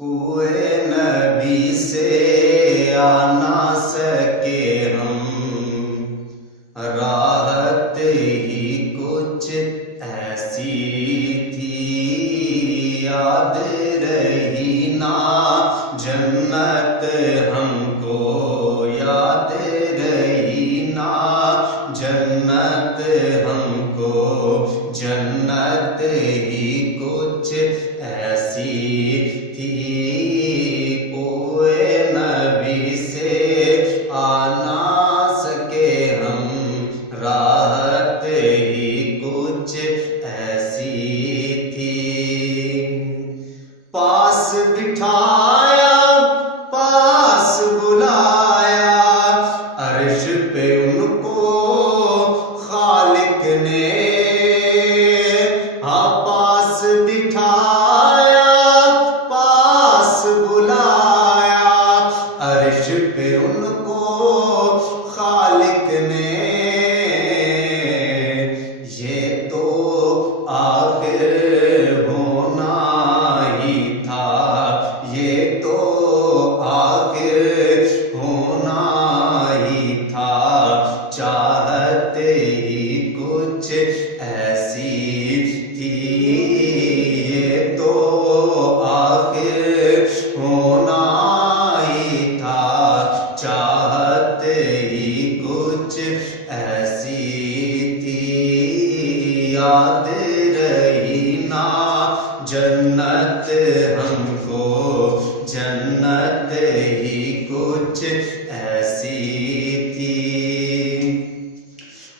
کوئے نبی سے آ نہ سکے ہم، راحت ہی کچھ ایسی تھی، یاد رہی نا جنت ہم کو، یاد رہی نا جنت ہم کو، جنت ہی کچھ ایسی تھی، کوئے نبی سے آ نہ سکے ہم، راحت ہی کچھ ایسی تھی، پاس بٹھایا پاس بلایا، عرش پہ ان کو خالق نے، ہاں پاس بٹھایا پاس بلایا، عرش پہ ان کو خالق نے، یہ تو آخر ہونا ہی تھا، یہ تو آخر ہونا ہی تھا، چاہت ہی کچھ ایسی تھی، یہ تو آخر ہونا ہی تھا، چاہت ہی کچھ ایسی تھی، یاد رہی نا جنت ہم کو، جنت ہی کچھ ایسی تھی،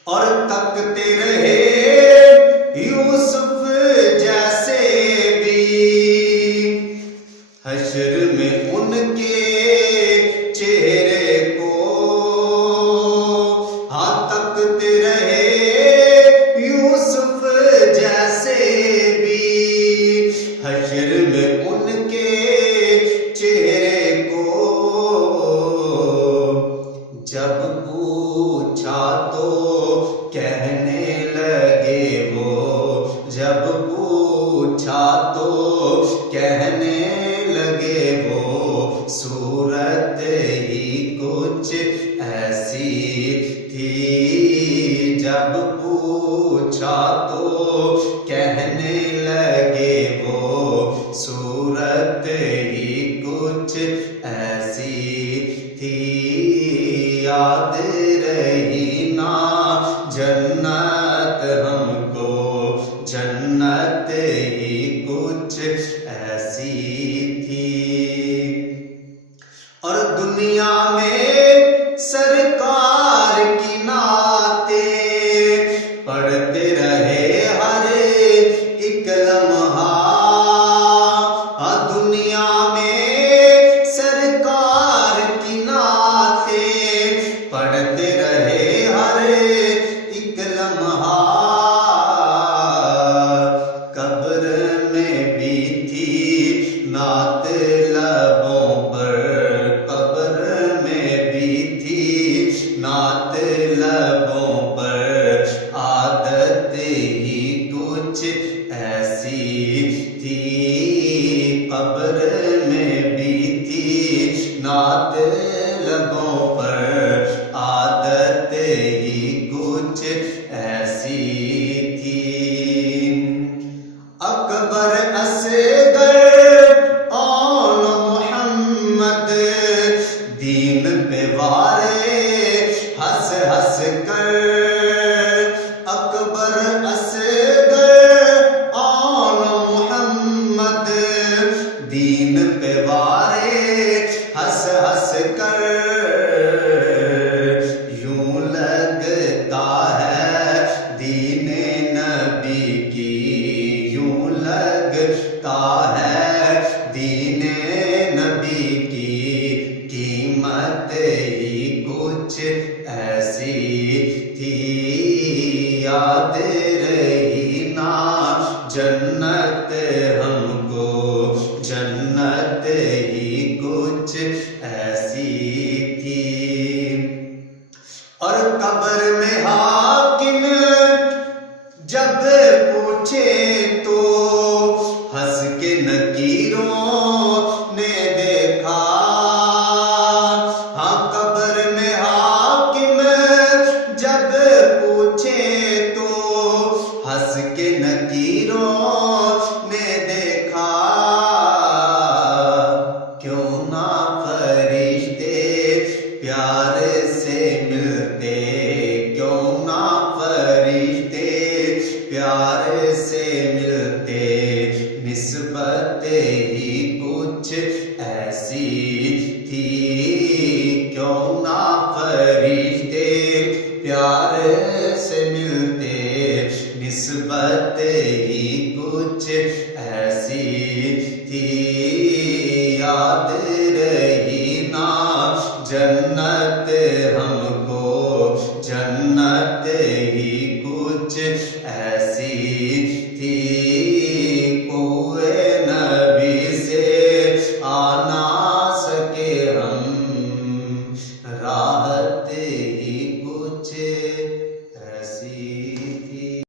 اور تکتے رہے یوسف جیسے بھی، حشر میں ان کے چہرے کو، ہاں تکتے رہے یوسف جیسے بھی، حشر میں ان کے چہرے کو، جب پوچھا تو کہنے لگے وہ، جب پوچھا تو کہنے لگے وہ، صورت ہی کچھ ایسی تھی، جب پوچھا تو کہنے لگے وہ، صورت ہی کچھ ایسی تھی، یاد رہی نا جنت ہم کو، جنت ہی کچھ ایسی تھی، اور دنیا میں سرکار کی نعتیں پڑھتے رہے ہر ایک لمحہ، دنیا میں سرکار کی نعتیں پڑھتے رہے ہر ایک لمحہ، قبر میں بھی تھی نعت لبوں پر، قبر میں بھی تھی نعت لبوں پر، عادت ہی کچھ ایسی تھی، قبر میں بھی تھی نعت لبوں پر، عادت ہی کچھ ایسی تھی، اکبر اصغر آن محمد، دین پہ وارے ہنس ہنس کر، اکبر اصغر آن محمد، دین پہ وارے ہنس ہنس کر، یوں لگتا ہے دین نبی کی، یوں لگتا ہے دین نبی کی قیمت ہی کچھ ایسی تھی، یاد رہی نا جنت ہم کو، جنت ہی کچھ ایسی ہی کچھ ایسی تھی، کیوں نہ فرشتے پیار سے ملتے، نسبت ہی کچھ ایسی تھی، یاد رہی نا جنت